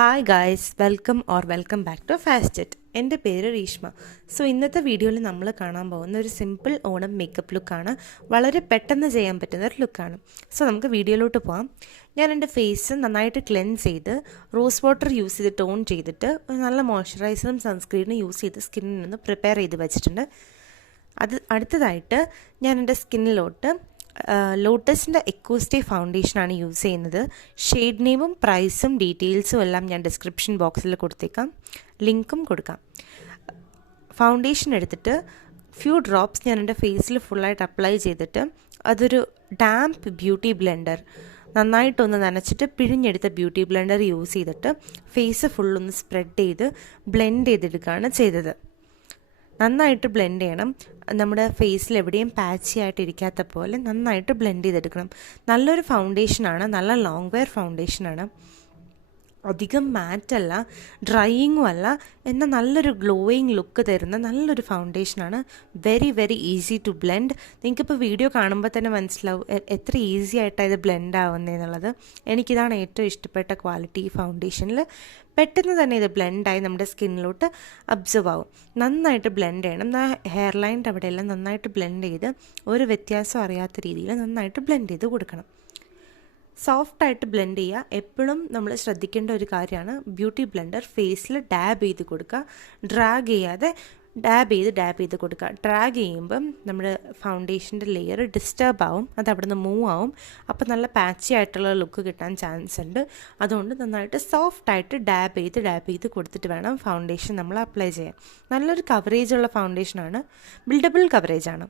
Hi guys welcome back to ഫാസ്റ്ററ്റ്. എൻ്റെ പേര് രീഷ്മ. സോ ഇന്നത്തെ വീഡിയോയിൽ നമ്മൾ കാണാൻ പോകുന്ന ഒരു സിമ്പിൾ ഓണം മേക്കപ്പ് ലുക്കാണ്. വളരെ പെട്ടെന്ന് ചെയ്യാൻ പറ്റുന്ന ഒരു ലുക്കാണ്. സോ നമുക്ക് വീഡിയോയിലോട്ട് പോകാം. ഞാൻ എൻ്റെ ഫേസ് നന്നായിട്ട് ക്ലെൻസ് ചെയ്ത് റോസ് വാട്ടർ യൂസ് ചെയ്ത് ടോൺ ചെയ്തിട്ട് നല്ല മോയ്സ്ചറൈസറും സൺസ്ക്രീനും യൂസ് ചെയ്ത് സ്കിന്നിൽ നിന്ന് പ്രിപ്പയർ ചെയ്ത് വെച്ചിട്ടുണ്ട്. അടുത്തതായിട്ട് ഞാൻ എൻ്റെ സ്കിന്നിലോട്ട് ലോട്ടസിൻ്റെ എക്കോസ്റ്റേ ഫൗണ്ടേഷനാണ് യൂസ് ചെയ്യുന്നത്. ഷെയ്ഡ് നെയിമും പ്രൈസും ഡീറ്റെയിൽസും എല്ലാം ഞാൻ ഡിസ്ക്രിപ്ഷൻ ബോക്സിൽ കൊടുത്തേക്കാം, ലിങ്കും കൊടുക്കാം. ഫൗണ്ടേഷൻ എടുത്തിട്ട് ഫ്യൂ ഡ്രോപ്സ് ഞാൻ എൻ്റെ ഫേസിൽ ഫുള്ളായിട്ട് അപ്ലൈ ചെയ്തിട്ട് അതൊരു ഡാംപ് ബ്യൂട്ടി ബ്ലെൻഡർ നന്നായിട്ടൊന്ന് നനച്ചിട്ട് പിഴിഞ്ഞെടുത്ത ബ്യൂട്ടി ബ്ലെൻഡർ യൂസ് ചെയ്തിട്ട് ഫേസ് ഫുള്ളൊന്ന് സ്പ്രെഡ് ചെയ്ത് ബ്ലെൻഡ് ചെയ്തെടുക്കുകയാണ് ചെയ്തത്. നന്നായിട്ട് ബ്ലെൻഡ് ചെയ്യണം. നമ്മുടെ ഫേസിൽ എവിടെയും പാച്ചി ആയിട്ട് ഇരിക്കാത്ത പോലെ നന്നായിട്ട് ബ്ലെൻഡ് ചെയ്തെടുക്കണം. നല്ലൊരു ഫൗണ്ടേഷനാണ്, നല്ല ലോങ് വെയർ ഫൗണ്ടേഷനാണ്. അധികം മാറ്റല്ല, ഡ്രൈയിങ്ങും അല്ല, എന്നാൽ നല്ലൊരു ഗ്ലോയിങ് ലുക്ക് തരുന്ന നല്ലൊരു ഫൗണ്ടേഷനാണ്. Very very easy to blend. നിങ്ങൾക്കിപ്പോൾ വീഡിയോ കാണുമ്പോൾ തന്നെ മനസ്സിലാവും എത്ര ഈസി ആയിട്ടാണ് ഇത് ബ്ലെൻഡ് ആവുന്നതെന്നുള്ളത്. എനിക്കിതാണ് ഏറ്റവും ഇഷ്ടപ്പെട്ട ക്വാളിറ്റി ഈ ഫൗണ്ടേഷനിൽ. പെട്ടെന്ന് തന്നെ ഇത് ബ്ലെൻഡായി നമ്മുടെ സ്കിന്നിലോട്ട് അബ്സർവ് ആവും. നന്നായിട്ട് ബ്ലെൻഡ് ചെയ്യണം. ഹെയർ ലൈൻ്റെ അവിടെയെല്ലാം നന്നായിട്ട് ബ്ലെൻഡ് ചെയ്ത് ഒരു വ്യത്യാസം അറിയാത്ത രീതിയിൽ നന്നായിട്ട് ബ്ലെൻഡ് ചെയ്ത് കൊടുക്കണം. സോഫ്റ്റായിട്ട് ബ്ലെൻഡ് ചെയ്യുക. എപ്പോഴും നമ്മൾ ശ്രദ്ധിക്കേണ്ട ഒരു കാര്യമാണ്, ബ്യൂട്ടി ബ്ലെൻഡർ ഫേസിൽ ഡാബ് ചെയ്ത് കൊടുക്കുക. ഡ്രാഗ് ചെയ്യാതെ ഡാബ് ചെയ്ത് കൊടുക്കുക. ഡ്രാഗ് ചെയ്യുമ്പം നമ്മുടെ ഫൗണ്ടേഷൻ്റെ ലെയർ ഡിസ്റ്റർബ് ആവും, അത് അവിടെ നിന്ന് മൂവ് ആവും. അപ്പോൾ നല്ല പാച്ചി ആയിട്ടുള്ള ലുക്ക് കിട്ടാൻ ചാൻസ് ഉണ്ട്. അതുകൊണ്ട് നന്നായിട്ട് സോഫ്റ്റായിട്ട് ഡാബ് ചെയ്ത് കൊടുത്തിട്ട് വേണം ഫൗണ്ടേഷൻ നമ്മൾ അപ്ലൈ ചെയ്യാൻ. നല്ലൊരു കവറേജുള്ള ഫൗണ്ടേഷനാണ്, ബിൽഡബിൾ കവറേജാണ്.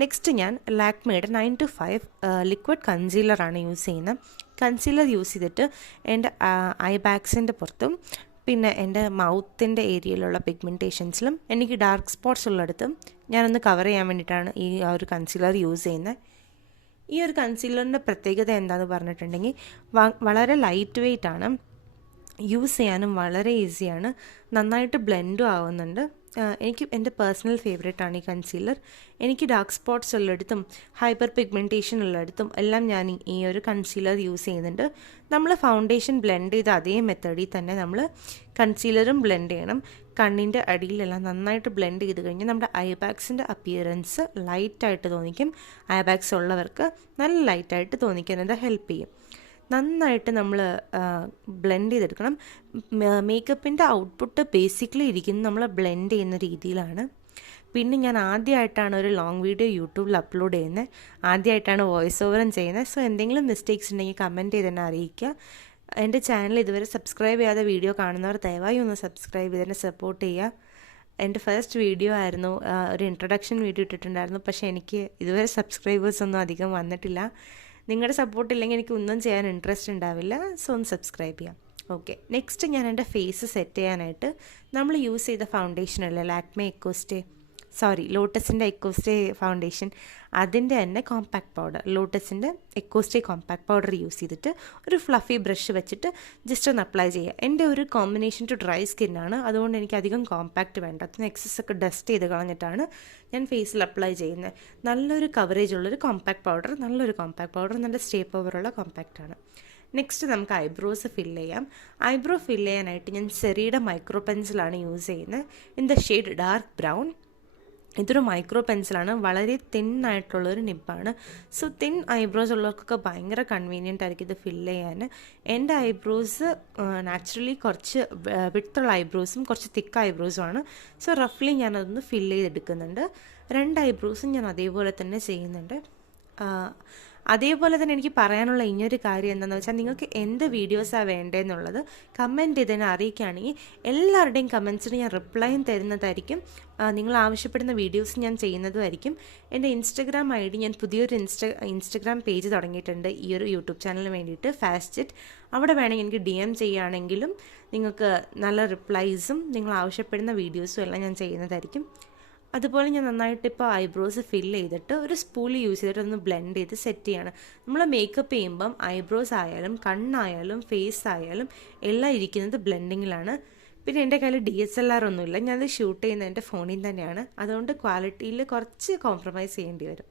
നെക്സ്റ്റ് ഞാൻ ലാക്മേയുടെ 9 to 5 ലിക്വിഡ് കൺസീലറാണ് യൂസ് ചെയ്യുന്നത്. കൺസീലർ യൂസ് ചെയ്തിട്ട് എൻ്റെ ഐ ബാഗ്സിൻ്റെ പുറത്തും പിന്നെ എൻ്റെ മൗത്തിൻ്റെ ഏരിയയിലുള്ള പിഗ്മെൻറ്റേഷൻസിലും എനിക്ക് ഡാർക്ക് സ്പോട്ട്സ് ഉള്ളിടത്തും ഞാനൊന്ന് കവർ ചെയ്യാൻ വേണ്ടിയിട്ടാണ് ഈ ഒരു കൺസീലർ യൂസ് ചെയ്യുന്നത്. ഈ ഒരു കൺസീലറിൻ്റെ പ്രത്യേകത എന്താണെന്ന് പറഞ്ഞിട്ടുണ്ടെങ്കിൽ വളരെ ലൈറ്റ് വെയ്റ്റ് ആണ്, യൂസ് ചെയ്യാനും വളരെ ഈസിയാണ്, നന്നായിട്ട് ബ്ലെൻഡും ആവുന്നുണ്ട്. എനിക്ക് എൻ്റെ പേഴ്സണൽ ഫേവറേറ്റാണ് ഈ കൺസീലർ. എനിക്ക് ഡാർക്ക് സ്പോട്ട്സ് ഉള്ളിടത്തും ഹൈപ്പർ പിഗ്മെൻറ്റേഷൻ ഉള്ളിടത്തും എല്ലാം ഞാൻ ഈ ഒരു കൺസീലർ യൂസ് ചെയ്യുന്നുണ്ട്. നമ്മൾ ഫൗണ്ടേഷൻ ബ്ലെൻഡ് ചെയ്ത അതേ മെത്തേഡിൽ തന്നെ നമ്മൾ കൺസീലറും ബ്ലെൻഡ് ചെയ്യണം. കണ്ണിൻ്റെ അടിയിലെല്ലാം നന്നായിട്ട് ബ്ലെൻഡ് ചെയ്ത് കഴിഞ്ഞാൽ നമ്മുടെ ഐ ബാഗ്സിൻ്റെ അപ്പിയറൻസ് ലൈറ്റായിട്ട് തോന്നിക്കും. ഐ ബാഗ്സ് ഉള്ളവർക്ക് നല്ല ലൈറ്റായിട്ട് തോന്നിക്കാനത് ഹെൽപ്പ് ചെയ്യും. നന്നായിട്ട് നമ്മൾ ബ്ലെൻഡ് ചെയ്തെടുക്കണം. മേക്കപ്പിൻ്റെ ഔട്ട്പുട്ട് ബേസിക്കലി ഇരിക്കുന്നത് നമ്മൾ ബ്ലെൻഡ് ചെയ്യുന്ന രീതിയിലാണ്. പിന്നെ ഞാൻ ആദ്യമായിട്ടാണ് ഒരു ലോങ് വീഡിയോ യൂട്യൂബിൽ അപ്ലോഡ് ചെയ്യുന്നത്, ആദ്യമായിട്ടാണ് വോയിസ് ഓവറും ചെയ്യുന്നത്. സോ എന്തെങ്കിലും മിസ്റ്റേക്സ് ഉണ്ടെങ്കിൽ കമൻറ്റ് ചെയ്ത് തന്നെ അറിയിക്കുക. എൻ്റെ ചാനൽ ഇതുവരെ സബ്സ്ക്രൈബ് ചെയ്യാതെ വീഡിയോ കാണുന്നവർ ദയവായി ഒന്ന് സബ്സ്ക്രൈബ് ചെയ്ത് തന്നെ സപ്പോർട്ട് ചെയ്യുക. എൻ്റെ ഫസ്റ്റ് വീഡിയോ ആയിരുന്നു, ഒരു ഇൻട്രൊഡക്ഷൻ വീഡിയോ ഇട്ടിട്ടുണ്ടായിരുന്നു. പക്ഷേ എനിക്ക് ഇതുവരെ സബ്സ്ക്രൈബേഴ്സൊന്നും അധികം വന്നിട്ടില്ല. നിങ്ങളുടെ സപ്പോർട്ട് ഇല്ലെങ്കിൽ എനിക്ക് ഒന്നും ചെയ്യാൻ ഇൻട്രസ്റ്റ് ഉണ്ടാവില്ല. സോ ഒന്ന് സബ്സ്ക്രൈബ് ചെയ്യാം. ഓക്കെ, നെക്സ്റ്റ് ഞാൻ എൻ്റെ ഫേസ് സെറ്റ് ചെയ്യാനായിട്ട് നമ്മൾ യൂസ് ചെയ്ത ഫൗണ്ടേഷൻ അല്ലേ, ലോട്ടസിൻ്റെ എക്കോസ്റ്റേ ഫൗണ്ടേഷൻ, അതിൻ്റെ തന്നെ കോമ്പാക്ട് പൗഡർ, ലോട്ടസിൻ്റെ എക്കോസ്റ്റേ കോമ്പാക്ട് പൗഡർ യൂസ് ചെയ്തിട്ട് ഒരു ഫ്ലഫി ബ്രഷ് വെച്ചിട്ട് ജസ്റ്റ് ഒന്ന് അപ്ലൈ ചെയ്യുക. എൻ്റെ ഒരു കോമ്പിനേഷൻ ടു ഡ്രൈ സ്കിന്നാണ്, അതുകൊണ്ട് എനിക്ക് അധികം കോമ്പാക്റ്റ് വേണ്ട. അതിന് എക്സസ് ഒക്കെ ഡസ്റ്റ് ചെയ്ത് കളഞ്ഞിട്ടാണ് ഞാൻ ഫേസിൽ അപ്ലൈ ചെയ്യുന്നത്. നല്ലൊരു കവറേജ് ഉള്ളൊരു കോമ്പാക്ട് പൗഡർ, നല്ല സ്റ്റേ പവറുള്ള കോമ്പാക്റ്റാണ്. നെക്സ്റ്റ് നമുക്ക് ഐബ്രോസ് ഫില്ല് ചെയ്യാം. ഐബ്രോ ഫില്ല് ചെയ്യാനായിട്ട് ഞാൻ സെറിയുടെ മൈക്രോ പെൻസിലാണ് യൂസ് ചെയ്യുന്നത്, in the shade dark brown. ഇതൊരു മൈക്രോ പെൻസിലാണ്, വളരെ തിന്നായിട്ടുള്ളൊരു നിപ്പാണ്. സോ തിൻ ഐബ്രോസ് ഉള്ളവർക്കൊക്കെ ഭയങ്കര കൺവീനിയൻ്റ് ആയിരിക്കും ഇത് ഫില്ല് ചെയ്യാൻ. എൻ്റെ ഐബ്രോസ് നാച്ചുറലി കുറച്ച് വിട്ടുള്ള ഐബ്രോസും കുറച്ച് തിക്ക് ഐബ്രോസുമാണ്. സോ റഫ്ലി ഞാനതൊന്ന് ഫില്ല് ചെയ്തെടുക്കുന്നുണ്ട്. 2 ഐബ്രോസും ഞാൻ അതേപോലെ തന്നെ ചെയ്യുന്നുണ്ട്. അതേപോലെ തന്നെ എനിക്ക് പറയാനുള്ള ഇനിയൊരു കാര്യം എന്താണെന്ന് വെച്ചാൽ, നിങ്ങൾക്ക് എന്ത് വീഡിയോസാണ് വേണ്ടതെന്നുള്ളത് കമൻറ്റ് ചെയ്ത് തന്നെ അറിയിക്കുകയാണെങ്കിൽ എല്ലാവരുടെയും കമൻസിന് ഞാൻ റിപ്ലൈയും തരുന്നതായിരിക്കും. നിങ്ങൾ ആവശ്യപ്പെടുന്ന വീഡിയോസ് ഞാൻ ചെയ്യുന്നതുമായിരിക്കും. എൻ്റെ ഇൻസ്റ്റഗ്രാം ID ഞാൻ പുതിയൊരു ഇൻസ്റ്റഗ്രാം പേജ് തുടങ്ങിയിട്ടുണ്ട് ഈ ഒരു യൂട്യൂബ് ചാനലിന് വേണ്ടിയിട്ട്, ഫാസ്റ്ററ്റ്. അവിടെ വേണമെങ്കിൽ എനിക്ക് DM ചെയ്യുകയാണെങ്കിലും നിങ്ങൾക്ക് നല്ല റിപ്ലൈസും നിങ്ങൾ ആവശ്യപ്പെടുന്ന വീഡിയോസും എല്ലാം ഞാൻ ചെയ്യുന്നതായിരിക്കും. അതുപോലെ ഞാൻ നന്നായിട്ട് ഇപ്പോൾ ഐബ്രോസ് ഫില്ല് ചെയ്തിട്ട് ഒരു സ്പൂളി യൂസ് ചെയ്തിട്ട് ഒന്ന് ബ്ലെൻഡ് ചെയ്ത് സെറ്റ് ചെയ്യാണ്. നമ്മൾ മേക്കപ്പ് ചെയ്യുമ്പം ഐബ്രോസ് ആയാലും കണ്ണായാലും ഫേസ് ആയാലും എല്ലാം ഇരിക്കുന്നത് ബ്ലെൻഡിങ്ങിലാണ്. പിന്നെ എൻ്റെ കയ്യിൽ DSLR ഒന്നുമില്ല, ഞാനത് ഷൂട്ട് ചെയ്യുന്നത് എൻ്റെ ഫോണിൽ തന്നെയാണ്. അതുകൊണ്ട് ക്വാളിറ്റിയിൽ കുറച്ച് കോംപ്രമൈസ് ചെയ്യേണ്ടി വരും.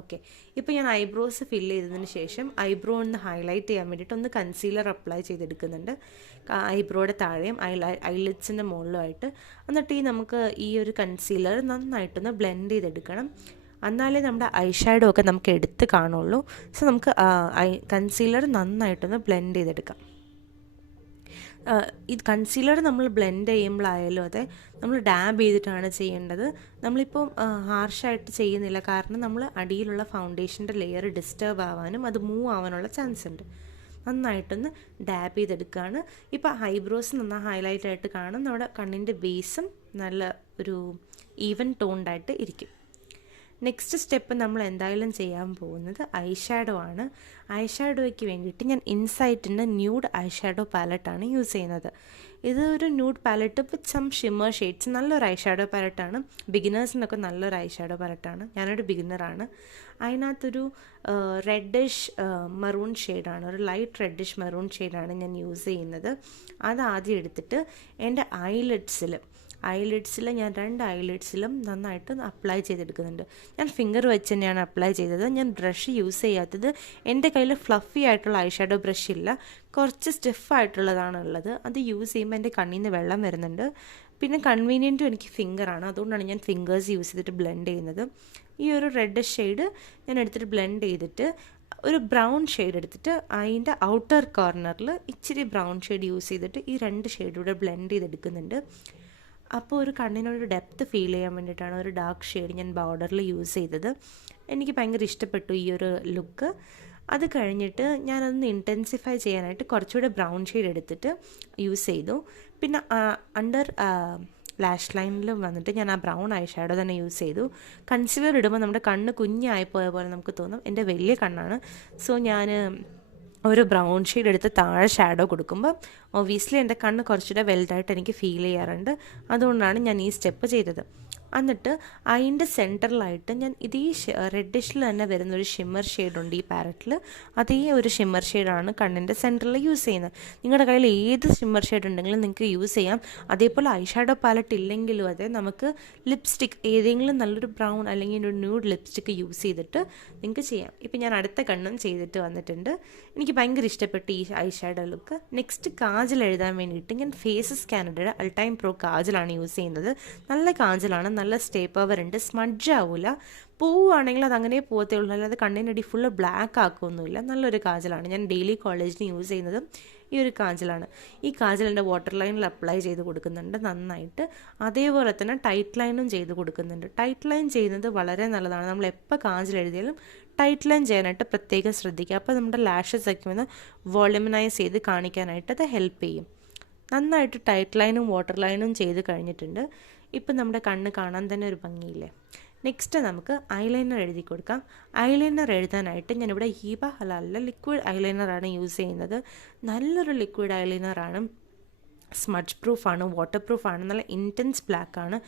ഓക്കെ, ഇപ്പോൾ ഞാൻ ഐബ്രോസ് ഫില്ല് ചെയ്തതിന് ശേഷം ഐബ്രോ ഒന്ന് ഹൈലൈറ്റ് ചെയ്യാൻ വേണ്ടിയിട്ട് ഒന്ന് കൺസീലർ അപ്ലൈ ചെയ്തെടുക്കുന്നുണ്ട്. ഐബ്രോയുടെ താഴെയും ഐലിഡ്സിൻ്റെ മുകളിലുമായിട്ട്. എന്നിട്ട് നമുക്ക് ഈ ഒരു കൺസീലർ നന്നായിട്ടൊന്ന് ബ്ലെൻഡ് ചെയ്തെടുക്കണം. എന്നാലേ നമ്മുടെ ഐ ഷാഡോ ഒക്കെ നമുക്ക് എടുത്ത് കാണുള്ളൂ. സോ നമുക്ക് കൺസീലർ നന്നായിട്ടൊന്ന് ബ്ലെൻഡ് ചെയ്തെടുക്കാം. ഈ കൺസീലർ നമ്മൾ ബ്ലെൻഡ് ചെയ്യുമ്പോഴായാലും അതെ, നമ്മൾ ഡാബ് ചെയ്തിട്ടാണ് ചെയ്യേണ്ടത്. നമ്മളിപ്പോൾ ഹാർഷായിട്ട് ചെയ്യുന്നില്ല, കാരണം നമ്മൾ അടിയിലുള്ള ഫൗണ്ടേഷൻ്റെ ലെയർ ഡിസ്റ്റർബ് ആവാനും അത് മൂവ് ആവാനുള്ള ചാൻസ് ഉണ്ട്. നന്നായിട്ടൊന്ന് ഡാബ് ചെയ്തെടുക്കുകയാണ്. ഇപ്പോൾ ഐബ്രോസ് നന്നായി ഹൈലൈറ്റ് ആയിട്ട് കാണും. നമ്മുടെ കണ്ണിൻ്റെ ബേസും നല്ല ഒരു ഈവൻ ടോൺഡായിട്ട് ഇരിക്കും. നെക്സ്റ്റ് സ്റ്റെപ്പ് നമ്മൾ എന്തായാലും ചെയ്യാൻ പോകുന്നത് ഐ ഷാഡോ ആണ്. ഐ ഷാഡോയ്ക്ക് വേണ്ടിയിട്ട് ഞാൻ ഇൻസൈറ്റിൻ്റെ ന്യൂഡ് ഐ ഷാഡോ പാലറ്റാണ് യൂസ് ചെയ്യുന്നത്. ഇത് ഒരു nude palette with some shimmer shades. നല്ലൊരു ഐ ഷാഡോ പാലറ്റാണ്. ബിഗിനേഴ്സിനൊക്കെ നല്ലൊരു ഐ ഷാഡോ പാലറ്റാണ്. ഞാനൊരു ബിഗിനറാണ്. അതിനകത്തൊരു റെഡിഷ് മെറൂൺ ഷെയ്ഡാണ്, ഒരു ലൈറ്റ് റെഡിഷ് മെറൂൺ ഷെയ്ഡാണ് ഞാൻ യൂസ് ചെയ്യുന്നത്. അത് ആദ്യം എടുത്തിട്ട് എൻ്റെ ഐലിഡ്സിൽ ഞാൻ 2 ഐലിഡ്സിലും നന്നായിട്ട് അപ്ലൈ ചെയ്തെടുക്കുന്നുണ്ട്. ഞാൻ ഫിംഗർ വെച്ച് തന്നെയാണ് അപ്ലൈ ചെയ്തത്. ഞാൻ ബ്രഷ് യൂസ് ചെയ്യാത്തത്, എൻ്റെ കയ്യിൽ ഫ്ലഫി ആയിട്ടുള്ള ഐ ഷാഡോ ബ്രഷ് ഇല്ല, കുറച്ച് സ്റ്റിഫായിട്ടുള്ളതാണ് ഉള്ളത്. അത് യൂസ് ചെയ്യുമ്പോൾ എൻ്റെ കണ്ണിൽ നിന്ന് വെള്ളം വരുന്നുണ്ട്. പിന്നെ കൺവീനിയൻറ്റും എനിക്ക് ഫിംഗറാണ്, അതുകൊണ്ടാണ് ഞാൻ ഫിംഗേഴ്സ് യൂസ് ചെയ്തിട്ട് ബ്ലെൻഡ് ചെയ്യുന്നത്. ഈ ഒരു റെഡ് ഷെയ്ഡ് ഞാൻ എടുത്തിട്ട് ബ്ലെൻഡ് ചെയ്തിട്ട് ഒരു ബ്രൗൺ ഷെയ്ഡ് എടുത്തിട്ട് അതിൻ്റെ ഔട്ടർ കോർണറിൽ ഇച്ചിരി ബ്രൗൺ ഷെയ്ഡ് യൂസ് ചെയ്തിട്ട് ഈ 2 ഷെയ്ഡൂടെ ബ്ലെൻഡ് ചെയ്തെടുക്കുന്നുണ്ട്. അപ്പോൾ ഒരു കണ്ണിനൊരു ഡെപ്ത്ത് ഫീൽ ചെയ്യാൻ വേണ്ടിയിട്ടാണ് ഒരു ഡാർക്ക് ഷെയ്ഡ് ഞാൻ ബോർഡറിൽ യൂസ് ചെയ്തത്. എനിക്ക് ഭയങ്കര ഇഷ്ടപ്പെട്ടു ഈ ഒരു ലുക്ക്. അത് കഴിഞ്ഞിട്ട് ഞാനതൊന്ന് ഇൻറ്റൻസിഫൈ ചെയ്യാനായിട്ട് കുറച്ചുകൂടെ ബ്രൗൺ ഷെയ്ഡ് എടുത്തിട്ട് യൂസ് ചെയ്തു. പിന്നെ അണ്ടർ ലാഷ് ലൈനിലും വന്നിട്ട് ഞാൻ ആ ബ്രൗൺ ഐ ഷാഡോ തന്നെ യൂസ് ചെയ്തു. കൺസീലർ ഇടുമ്പോൾ നമ്മുടെ കണ്ണ് കുഞ്ഞായിപ്പോയ പോലെ നമുക്ക് തോന്നും. എൻ്റെ വലിയ കണ്ണാണ്. സോ ഞാൻ ഒരു ബ്രൗൺ ഷെയ്ഡ് എടുത്ത് താഴെ ഷാഡോ കൊടുക്കുമ്പോൾ ഒബ്വിയസ്ലി എൻ്റെ കണ്ണ് കുറച്ചുകൂടെ വെൽഡായിട്ട് എനിക്ക് ഫീൽ ചെയ്യാറുണ്ട്. അതുകൊണ്ടാണ് ഞാൻ ഈ സ്റ്റെപ്പ് ചെയ്തത്. എന്നിട്ട് അതിൻ്റെ സെൻറ്ററിലായിട്ട് ഞാൻ ഇതേ റെഡിഷിൽ തന്നെ വരുന്നൊരു ഷിമ്മർ ഷെയ്ഡുണ്ട് ഈ പാരറ്റിൽ. അതേ ഒരു ഷിമ്മർ ഷെയ്ഡാണ് കണ്ണിൻ്റെ സെൻറ്ററിൽ യൂസ് ചെയ്യുന്നത്. നിങ്ങളുടെ കയ്യിൽ ഏത് ഷിമ്മർ ഷെയ്ഡ് ഉണ്ടെങ്കിലും നിങ്ങൾക്ക് യൂസ് ചെയ്യാം. അതേപോലെ ഐ ഷാഡോ പാലറ്റ് ഇല്ലെങ്കിലും അതെ, നമുക്ക് ലിപ്സ്റ്റിക്ക് ഏതെങ്കിലും നല്ലൊരു ബ്രൗൺ അല്ലെങ്കിൽ ഒരു ന്യൂഡ് ലിപ്സ്റ്റിക്ക് യൂസ് ചെയ്തിട്ട് നിങ്ങൾക്ക് ചെയ്യാം. ഇപ്പം ഞാൻ അടുത്ത കണ്ണും ചെയ്തിട്ട് വന്നിട്ടുണ്ട്. എനിക്ക് ഭയങ്കര ഇഷ്ടപ്പെട്ടു ഈ I shadow look. Next kajal എഴുതാൻ വേണ്ടിയിട്ട് ഞാൻ ഫേസസ് കാനഡയുടെ അൾട്ടൈം പ്രോ കാജലാണ് യൂസ് ചെയ്യുന്നത്. നല്ല കാജലാണ്, നല്ല സ്റ്റേ പവർ ഉണ്ട്, സ്മഡ്ജ് ആവില്ല. പോവുകയാണെങ്കിൽ അത് അങ്ങനെ പോകത്തേ ഉള്ളൂ, അല്ലാതെ കണ്ണിനടി ഫുള്ള് ബ്ലാക്ക് ആക്കുകയൊന്നുമില്ല. നല്ലൊരു കാജലാണ്. ഞാൻ ഡെയിലി കോളേജിന് യൂസ് ചെയ്യുന്നത് ഈ ഒരു കാജലാണ്. ഈ കാജൽ എൻ്റെ വാട്ടർ ലൈനിൽ അപ്ലൈ ചെയ്ത് കൊടുക്കുന്നുണ്ട് നന്നായിട്ട്. അതേപോലെ തന്നെ ടൈറ്റ് ലൈനും ചെയ്ത് കൊടുക്കുന്നുണ്ട്. ടൈറ്റ് ലൈൻ ചെയ്യുന്നത് വളരെ നല്ലതാണ്. നമ്മൾ എപ്പോൾ കാജൽ എഴുതിയാലും ടൈറ്റ് ലൈൻ ചെയ്യാനായിട്ട് പ്രത്യേകം ശ്രദ്ധിക്കുക. അപ്പോൾ നമ്മുടെ ലാഷസ് ഒക്കെ ഒന്ന് വോളിമനൈസ് ചെയ്ത് കാണിക്കാനായിട്ട് അത് ഹെൽപ്പ് ചെയ്യും. നന്നായിട്ട് ടൈറ്റ് ലൈനും വാട്ടർ ലൈനും ചെയ്ത് കഴിഞ്ഞിട്ടുണ്ട്. ഇപ്പം നമ്മുടെ കണ്ണ് കാണാൻ തന്നെ ഒരു ഭംഗിയില്ലേ. നെക്സ്റ്റ് നമുക്ക് ഐലൈനർ എഴുതി കൊടുക്കാം. ഐലൈനർ എഴുതാനായിട്ട് ഞാനിവിടെ ഹീബ ഹലാലിലെ ലിക്വിഡ് ഐലൈനറാണ് യൂസ് ചെയ്യുന്നത്. നല്ലൊരു ലിക്വിഡ് ഐലൈനറാണ്, സ്മഡ്ജ് പ്രൂഫാണ്, വാട്ടർ പ്രൂഫാണ്, നല്ല ഇൻറ്റൻസ് ബ്ലാക്കാണ്.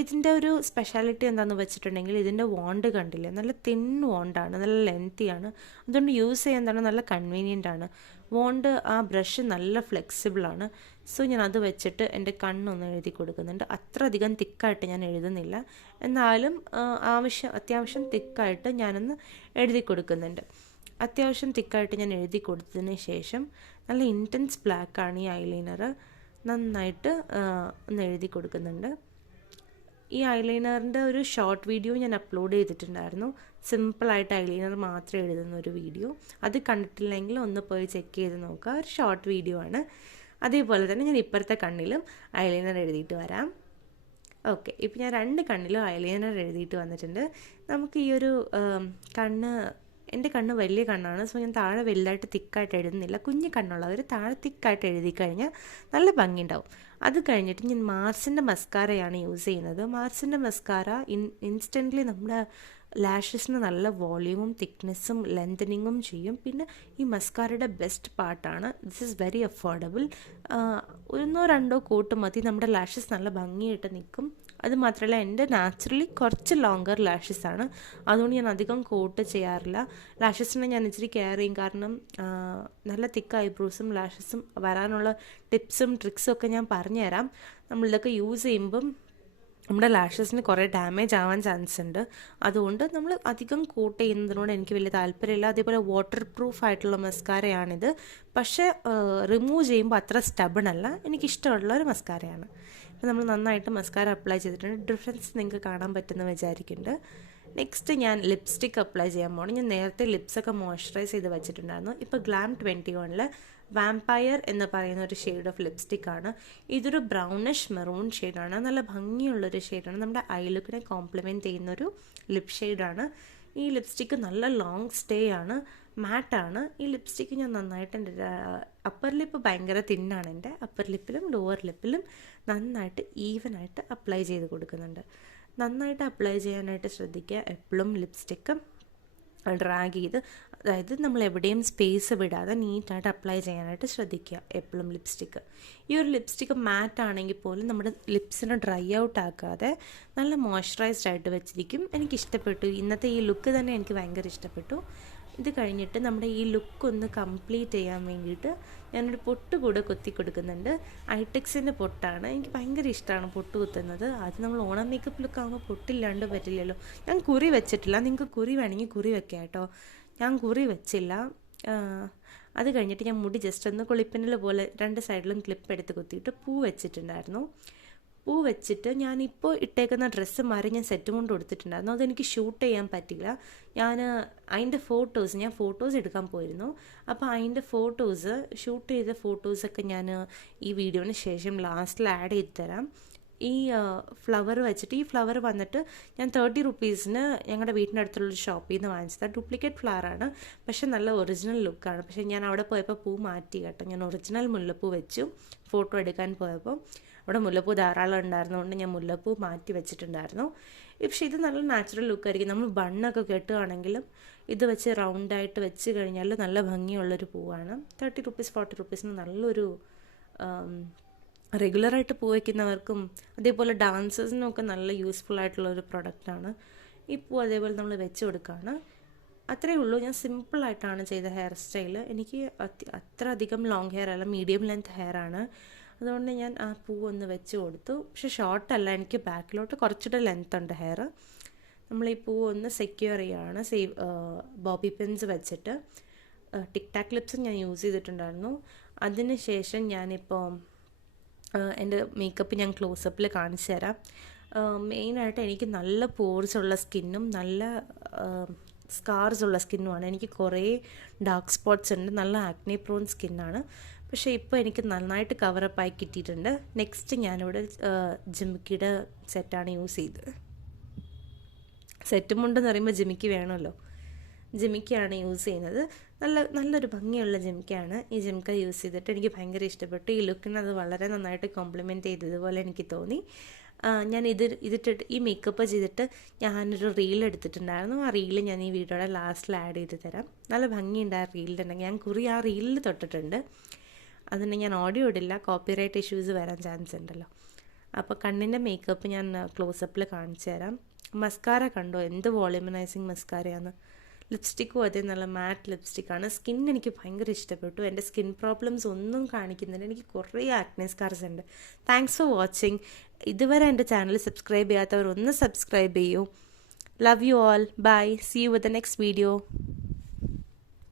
ഇതിൻ്റെ ഒരു സ്പെഷ്യാലിറ്റി എന്താണെന്ന് വെച്ചിട്ടുണ്ടെങ്കിൽ ഇതിൻ്റെ വോണ്ട് കണ്ടില്ലേ, നല്ല തിൻ വോണ്ടാണ്, നല്ല ലെങ്തിയാണ്. അതുകൊണ്ട് യൂസ് ചെയ്യാൻ തന്നെ നല്ല കൺവീനിയൻ്റ് ആണ്. വോണ്ട് ആ ബ്രഷ് നല്ല ഫ്ലെക്സിബിളാണ്. സോ ഞാൻ അത് വെച്ചിട്ട് എൻ്റെ കണ്ണൊന്ന് എഴുതി കൊടുക്കുന്നുണ്ട്. അത്ര അധികം തിക്കായിട്ട് ഞാൻ എഴുതുന്നില്ല, എന്നാലും അത്യാവശ്യം തിക്കായിട്ട് ഞാനൊന്ന് എഴുതി കൊടുക്കുന്നുണ്ട്. അത്യാവശ്യം തിക്കായിട്ട് ഞാൻ എഴുതി കൊടുത്തതിന് ശേഷം നല്ല ഇൻറ്റൻസ് ബ്ലാക്കാണ് ഈ ഐലൈനർ. നന്നായിട്ട് ഒന്ന് എഴുതി കൊടുക്കുന്നുണ്ട്. ഈ ഐലൈനറിൻ്റെ ഒരു ഷോർട്ട് വീഡിയോ ഞാൻ അപ്ലോഡ് ചെയ്തിട്ടുണ്ടായിരുന്നു. സിമ്പിളായിട്ട് ഐലൈനർ മാത്രം എഴുതുന്ന ഒരു വീഡിയോ. അത് കണ്ടിട്ടില്ലെങ്കിൽ ഒന്ന് പോയി ചെക്ക് ചെയ്ത് നോക്കുക. ഒരു ഷോർട്ട് വീഡിയോ ആണ്. അതേപോലെ തന്നെ ഞാൻ ഇപ്പുറത്തെ കണ്ണിലും ഐലൈനർ എഴുതിയിട്ട് വരാം. ഓക്കെ, ഇപ്പോൾ ഞാൻ 2 കണ്ണിലും ഐലൈനർ എഴുതിയിട്ട് വന്നിട്ടുണ്ട്. നമുക്ക് ഈ ഒരു എൻ്റെ കണ്ണ് വലിയ കണ്ണാണ്. സോ ഞാൻ താഴെ വലുതായിട്ട് തിക്കായിട്ട് എഴുതുന്നില്ല. കുഞ്ഞു കണ്ണുള്ളവർ താഴെ തിക്കായിട്ട് എഴുതി കഴിഞ്ഞാൽ നല്ല ഭംഗിയുണ്ടാവും. അത് കഴിഞ്ഞിട്ട് ഞാൻ മാർസിൻ്റെ മസ്കാരയാണ് യൂസ് ചെയ്യുന്നത്. മാർസിൻ്റെ മസ്കാര ഇൻസ്റ്റൻ്റ്ലി നമ്മുടെ ലാഷസിന് നല്ല വോളിയൂമും തിക്നെസ്സും ലെങ്തനിങ്ങും ചെയ്യും. പിന്നെ ഈ മസ്കാരയുടെ ബെസ്റ്റ് പാർട്ടാണ്, this is very affordable. 1-2 coat മതി, നമ്മുടെ ലാഷസ് നല്ല ഭംഗിയായിട്ട് നിൽക്കും. അത് മാത്രമല്ല എൻ്റെ നാച്ചുറലി കുറച്ച് ലോങ്കർ ലാഷസ് ആണ്, അതുകൊണ്ട് ഞാൻ അധികം കോട്ട് ചെയ്യാറില്ല. ലാഷസിനെ ഞാൻ ഇച്ചിരി കെയർ ചെയ്യും, കാരണം നല്ല തിക്ക് ഐബ്രോസും ലാഷസും വരാനുള്ള ടിപ്സും ട്രിക്സും ഒക്കെ ഞാൻ പറഞ്ഞുതരാം. നമ്മളിതൊക്കെ യൂസ് ചെയ്യുമ്പം നമ്മുടെ ലാഷസിന് കുറേ ഡാമേജ് ആവാൻ ചാൻസ് ഉണ്ട്. അതുകൊണ്ട് നമ്മൾ അധികം കോട്ട് ചെയ്യുന്നതിനോട് എനിക്ക് വലിയ താല്പര്യമില്ല. അതേപോലെ വാട്ടർ പ്രൂഫ് ആയിട്ടുള്ള മസ്കാരയാണിത്. പക്ഷേ റിമൂവ് ചെയ്യുമ്പോൾ അത്ര സ്റ്റബൺ അല്ല. എനിക്കിഷ്ടമുള്ള ഒരു മസ്കാരയാണ്. അപ്പോൾ നമ്മൾ നന്നായിട്ട് മസ്കാര അപ്ലൈ ചെയ്തിട്ടുണ്ട്. ഡിഫറൻസ് നിങ്ങൾക്ക് കാണാൻ പറ്റുമെന്ന് വിചാരിക്കുന്നുണ്ട്. നെക്സ്റ്റ് ഞാൻ ലിപ്സ്റ്റിക്ക് അപ്ലൈ ചെയ്യാൻ പോകണം. ഞാൻ നേരത്തെ ലിപ്സൊക്കെ മോയ്സ്ചറൈസ് ചെയ്ത് വെച്ചിട്ടുണ്ടായിരുന്നു. ഇപ്പോൾ ഗ്ലാം 21 വാമ്പയർ എന്ന് പറയുന്ന ഒരു ഷെയ്ഡ് ഓഫ് ലിപ്സ്റ്റിക്കാണ്. ഇതൊരു ബ്രൗണിഷ് മെറൂൺ ഷെയ്ഡാണ്. നല്ല ഭംഗിയുള്ളൊരു ഷെയ്ഡാണ്. നമ്മുടെ ഐ ലുക്കിനെ കോംപ്ലിമെൻറ്റ് ചെയ്യുന്നൊരു ലിപ് ഷെയ്ഡാണ്. ഈ ലിപ്സ്റ്റിക്ക് നല്ല ലോങ് സ്റ്റേ ആണ്, മാറ്റാണ്. ഈ ലിപ്സ്റ്റിക്ക് ഞാൻ നന്നായിട്ട് എൻ്റെ അപ്പർ ലിപ്പ് ഭയങ്കര തിന്നാണ്. എൻ്റെ അപ്പർ ലിപ്പിലും ലോവർ ലിപ്പിലും നന്നായിട്ട് ഈവനായിട്ട് അപ്ലൈ ചെയ്ത് കൊടുക്കുന്നുണ്ട്. നന്നായിട്ട് അപ്ലൈ ചെയ്യാനായിട്ട് ശ്രദ്ധിക്കുക. എപ്പോഴും ലിപ്സ്റ്റിക്ക് ഡ്രാഗ് ചെയ്ത്, അതായത് നമ്മൾ എവിടെയും സ്പേസ് വിടാതെ നീറ്റായിട്ട് അപ്ലൈ ചെയ്യാനായിട്ട് ശ്രദ്ധിക്കുക എപ്പോഴും ലിപ്സ്റ്റിക്ക്. ഈ ഒരു ലിപ്സ്റ്റിക്ക് മാറ്റ് ആണെങ്കിൽ പോലും നമ്മുടെ ലിപ്സിനെ ഡ്രൈ ഔട്ട് ആക്കാതെ നല്ല മോയ്സ്ചറൈസ്ഡ് ആയിട്ട് വെച്ചിരിക്കും. എനിക്കിഷ്ടപ്പെട്ടു. ഇന്നത്തെ ഈ ലുക്ക് തന്നെ എനിക്ക് ഭയങ്കര ഇഷ്ടപ്പെട്ടു. ഇത് കഴിഞ്ഞിട്ട് നമ്മുടെ ഈ ലുക്ക് ഒന്ന് കംപ്ലീറ്റ് ചെയ്യാൻ വേണ്ടിയിട്ട് ഞാനൊരു പൊട്ട് കൂടെ കുത്തി കൊടുക്കുന്നുണ്ട്. ഐടെക്സിൻ്റെ പൊട്ടാണ്. എനിക്ക് ഭയങ്കര ഇഷ്ടമാണ് പൊട്ട് കുത്തുന്നത്. അത് നമ്മൾ ഓണം മേക്കപ്പ് ലുക്ക് ആകുമ്പോൾ പൊട്ടില്ലാണ്ട് പറ്റില്ലല്ലോ. ഞാൻ കുറി വെച്ചിട്ടില്ല. നിങ്ങൾക്ക് കുറി വേണമെങ്കിൽ കുറി വെക്കാം കേട്ടോ. ഞാൻ കുറി വെച്ചില്ല. അത് കഴിഞ്ഞിട്ട് ഞാൻ മുടി ജസ്റ്റ് ഒന്ന് കുളിപ്പിന്നൽ പോലെ 2 സൈഡിലും ക്ലിപ്പ് എടുത്ത് കുത്തിയിട്ട് പൂ വെച്ചിട്ടുണ്ടായിരുന്നു. പൂ വെച്ചിട്ട് ഞാനിപ്പോൾ ഇട്ടേക്കുന്ന ഡ്രസ്സ് മാറി ഞാൻ സെറ്റ് കൊണ്ട് കൊടുത്തിട്ടുണ്ടായിരുന്നു. അതെനിക്ക് ഷൂട്ട് ചെയ്യാൻ പറ്റില്ല. അതിൻ്റെ ഞാൻ ഫോട്ടോസ് എടുക്കാൻ പോയിരുന്നു. അപ്പോൾ അതിൻ്റെ ഷൂട്ട് ചെയ്ത ഫോട്ടോസൊക്കെ ഞാൻ ഈ വീഡിയോന് ശേഷം ലാസ്റ്റിൽ ആഡ് ചെയ്ത് തരാം. ഈ ഫ്ലവർ വെച്ചിട്ട്, ഈ ഫ്ലവർ വന്നിട്ട് ഞാൻ 30 റുപ്പീസിന് ഞങ്ങളുടെ വീടിൻ്റെ അടുത്തുള്ളൊരു ഷോപ്പിൽ നിന്ന് വാങ്ങിച്ചത്. ഡ്യൂപ്ലിക്കേറ്റ് ഫ്ലവറാണ്, പക്ഷെ നല്ല ഒറിജിനൽ ലുക്കാണ്. പക്ഷേ ഞാൻ അവിടെ പോയപ്പോൾ പൂ മാറ്റി കേട്ടോ. ഞാൻ ഒറിജിനൽ മുല്ലപ്പൂ വെച്ചു ഫോട്ടോ എടുക്കാൻ പോയപ്പോൾ. അവിടെ മുല്ലപ്പൂ ധാരാളം ഉണ്ടായിരുന്നതുകൊണ്ട് ഞാൻ മുല്ലപ്പൂ മാറ്റി വെച്ചിട്ടുണ്ടായിരുന്നു. പക്ഷേ ഇത് നല്ല നാച്ചുറൽ ലുക്കായിരിക്കും. നമ്മൾ ബണ്ണൊക്കെ കെട്ടുകയാണെങ്കിലും ഇത് വെച്ച് റൗണ്ടായിട്ട് വെച്ച് കഴിഞ്ഞാൽ നല്ല ഭംഗിയുള്ളൊരു പൂവാണ്. 30 റുപ്പീസ് 40 റുപ്പീസിന് നല്ലൊരു റെഗുലറായിട്ട് പൂ വയ്ക്കുന്നവർക്കും അതേപോലെ ഡാൻസേഴ്സിനൊക്കെ നല്ല യൂസ്ഫുൾ ആയിട്ടുള്ളൊരു പ്രൊഡക്റ്റാണ് ഈ പൂ. അതേപോലെ നമ്മൾ വെച്ച് കൊടുക്കുകയാണ്. അത്രയേ ഉള്ളൂ. ഞാൻ സിമ്പിളായിട്ടാണ് ചെയ്ത ഹെയർ സ്റ്റൈൽ. എനിക്ക് അത്ര അധികം ലോങ് ഹെയർ അല്ല, മീഡിയം ലെങ്ത് ഹെയർ ആണ്. അതുകൊണ്ട് ഞാൻ ആ പൂ ഒന്ന് വെച്ച് കൊടുത്തു. പക്ഷെ ഷോർട്ടല്ല, എനിക്ക് ബാക്കിലോട്ട് കുറച്ചുകൂടെ ലെങ്ത് ഉണ്ട് ഹെയർ. നമ്മൾ ഈ പൂ ഒന്ന് സെക്യൂർ ചെയ്യുകയാണ് ബോബി പിൻസ് വെച്ചിട്ട്. ടിക് ടാക് ക്ലിപ്സും ഞാൻ യൂസ് ചെയ്തിട്ടുണ്ടായിരുന്നു. അതിന് ശേഷം ഞാനിപ്പോൾ എൻ്റെ മേക്കപ്പ് ഞാൻ ക്ലോസപ്പിൽ കാണിച്ചു തരാം. മെയിനായിട്ട് എനിക്ക് നല്ല പോർസ് ഉള്ള സ്കിന്നും നല്ല സ്കാർസ് ഉള്ള സ്കിന്നുമാണ്. എനിക്ക് കുറേ ഡാർക്ക് സ്പോട്ട്സ് ഉണ്ട്. നല്ല ആക്നെ പ്രോൺ സ്കിന്നാണ്. പക്ഷേ ഇപ്പോൾ എനിക്ക് നന്നായിട്ട് കവറപ്പായി കിട്ടിയിട്ടുണ്ട്. നെക്സ്റ്റ് ഞാനിവിടെ ജിമിക്കിയുടെ സെറ്റാണ് യൂസ് ചെയ്തത്. സെറ്റും ഉണ്ടെന്ന് പറയുമ്പോൾ ജിമിക്ക് വേണമല്ലോ. ജിമിക്കയാണ് യൂസ് ചെയ്യുന്നത്. നല്ലൊരു ഭംഗിയുള്ള ജിമിക്കയാണ്. ഈ ജിമിക്ക യൂസ് ചെയ്തിട്ട് എനിക്ക് ഭയങ്കര ഇഷ്ടപ്പെട്ടു. ഈ ലുക്കിന് അത് വളരെ നന്നായിട്ട് കോംപ്ലിമെൻറ്റ് ചെയ്തതുപോലെ എനിക്ക് തോന്നി. ഞാൻ ഈ മേക്കപ്പ് ചെയ്തിട്ട് ഞാനൊരു റീൽ എടുത്തിട്ടുണ്ടായിരുന്നു. ആ റീൽ ഞാൻ ഈ വീഡിയോയുടെ ലാസ്റ്റിൽ ആഡ് ചെയ്ത് തരാം. നല്ല ഭംഗിയുണ്ട് ആ റീലിലുണ്ടെങ്കിൽ. ഞാൻ കുറി ആ റീലിൽ തൊട്ടിട്ടുണ്ട്. അതിന് ഞാൻ ഓഡിയോ ഇടില്ല, കോപ്പിറൈറ്റ് ഇഷ്യൂസ് വരാൻ ചാൻസ് ഉണ്ടല്ലോ. അപ്പോൾ കണ്ണിൻ്റെ മേക്കപ്പ് ഞാൻ ക്ലോസപ്പിൽ കാണിച്ചു തരാം. മസ്കാര കണ്ടോ, എന്ത് വോളിമനൈസിങ് മസ്കാരയാണ്. ലിപ്സ്റ്റിക്കും അതേ നല്ല മാറ്റ് ലിപ്സ്റ്റിക്കാണ്. സ്കിൻ എനിക്ക് ഭയങ്കര ഇഷ്ടപ്പെട്ടു. എൻ്റെ സ്കിൻ പ്രോബ്ലംസ് ഒന്നും കാണിക്കുന്നില്ല. എനിക്ക് കുറേ ആക്നെ സ്കാർസ് ഉണ്ട്. Thanks for watching. ഇതുവരെ എൻ്റെ ചാനൽ സബ്സ്ക്രൈബ് ചെയ്യാത്തവർ ഒന്ന് സബ്സ്ക്രൈബ് ചെയ്യൂ. Love you all. Bye. See you with the next video.